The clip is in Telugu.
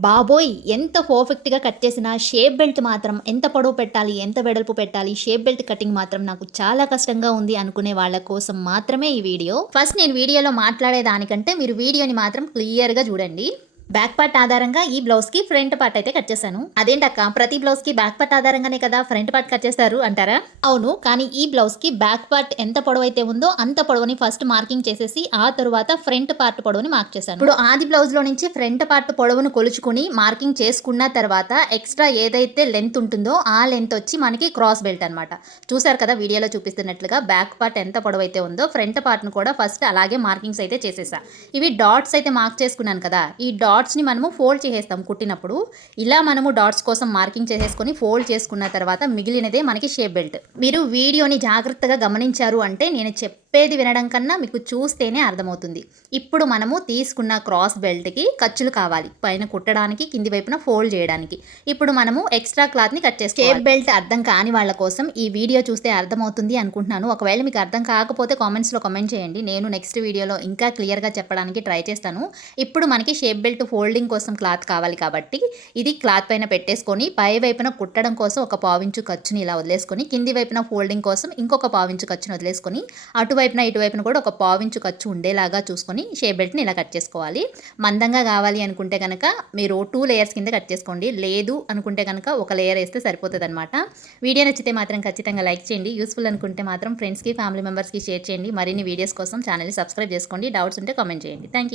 బాబోయ్! ఎంత పర్ఫెక్ట్‌గా కట్ చేసినా షేప్ బెల్ట్ మాత్రం ఎంత పొడవు పెట్టాలి, ఎంత వెడల్పు పెట్టాలి, షేప్ బెల్ట్ కటింగ్ మాత్రం నాకు చాలా కష్టంగా ఉంది అనుకునే వాళ్ళ కోసం మాత్రమే ఈ వీడియో. ఫస్ట్ నేను వీడియోలో మాట్లాడే దానికంటే మీరు వీడియోని మాత్రం క్లియర్‌గా చూడండి. బ్యాక్ పార్ట్ ఆధారంగా ఈ బ్లౌజ్‌కి ఫ్రంట్ పార్ట్ అయితే కట్ చేశాను. అదేంటక్క ప్రతి బ్లౌజ్‌కి బ్యాక్ పార్ట్ ఆధారంగానే కదా ఫ్రంట్ పార్ట్ కట్ చేస్తారు అంటారా? అవును. కానీ ఈ బ్లౌజ్‌కి బ్యాక్ పార్ట్ ఎంత పొడవైతే ఉందో అంత పొడవుని ఫస్ట్ మార్కింగ్ చేసేసి ఆ తరువాత ఫ్రంట్ పార్ట్ పొడవుని మార్క్ చేశాను. ఇప్పుడు ఆది బ్లౌజ్‌లో నుంచి ఫ్రంట్ పార్ట్ పొడవును కొలుచుకుని మార్కింగ్ చేసుకున్న తర్వాత ఎక్స్ట్రా ఏదైతే లెంత్ ఉంటుందో ఆ లెంత్ వచ్చి మనకి క్రాస్ బెల్ట్ అనమాట. చూసారు కదా వీడియోలో చూపిస్తున్నట్లుగా బ్యాక్ పార్ట్ ఎంత పొడవైతే ఉందో ఫ్రంట్ పార్ట్‌ను కూడా ఫస్ట్ అలాగే మార్కింగ్స్ అయితే చేసేసా. ఇవి డాట్స్ అయితే మార్క్ చేసుకున్నాను కదా! ఈ డాట్స్ని మనము ఫోల్డ్ చేసేస్తాం కుట్టినప్పుడు. ఇలా మనము డాట్స్ కోసం మార్కింగ్ చేసేసుకొని ఫోల్డ్ చేసుకున్న తర్వాత మిగిలినదే మనకి షేప్ బెల్ట్. మీరు వీడియోని జాగ్రత్తగా గమనించారు అంటే నేను చెప్పేది వినడం కన్నా మీకు చూస్తేనే అర్థమవుతుంది. ఇప్పుడు మనము తీసుకున్న క్రాస్ బెల్ట్కి ఖర్చులు కావాలి పైన కుట్టడానికి, కింది వైపున ఫోల్డ్ చేయడానికి. ఇప్పుడు మనము ఎక్స్ట్రా క్లాత్ని కట్ చేసుకోవాలి. షేప్ బెల్ట్ అర్థం కాని వాళ్ళ కోసం ఈ వీడియో చూస్తే అర్థమవుతుంది అనుకుంటున్నాను. ఒకవేళ మీకు అర్థం కాకపోతే కామెంట్స్లో కామెంట్ చేయండి. నేను నెక్స్ట్ వీడియోలో ఇంకా క్లియర్గా చెప్పడానికి ట్రై చేస్తాను. ఇప్పుడు మనకి షేప్ బెల్ట్ ఫోల్డింగ్ కోసం క్లాత్ కావాలి కాబట్టి ఇది క్లాత్ పైన పెట్టేసుకొని పై వైపున కుట్టడం కోసం ఒక పావించు ఖర్చుని ఇలా వదిలేసుకొని కింది వైపున ఫోల్డింగ్ కోసం ఇంకొక పావించు ఖర్చుని వదిలేసుకొని అటువైపున ఇటువైపున కూడా ఒక పావించు ఖర్చు ఉండేలాగా చూసుకొని షేప్ బెల్ట్ని ఇలా కట్ చేసుకోవాలి. మందంగా కావాలి అనుకుంటే కనుక మీరు 2 లేయర్స్ కింద కట్ చేసుకోండి. లేదు అనుకుంటే కనుక ఒక లేయర్ వేస్తే సరిపోతుంది అనమాట. వీడియో నచ్చితే మాత్రం ఖచ్చితంగా లైక్ చేయండి. యూస్ఫుల్ అనుకుంటే మాత్రం ఫ్రెండ్స్కి, ఫ్యామిలీ మెంబర్స్కి షేర్ చేయండి. మరిన్ని వీడియోస్ కోసం ఛానల్ని సబ్స్క్రైబ్ చేసుకోండి. డౌట్స్ ఉంటే కామెంట్ చేయండి. Thank you.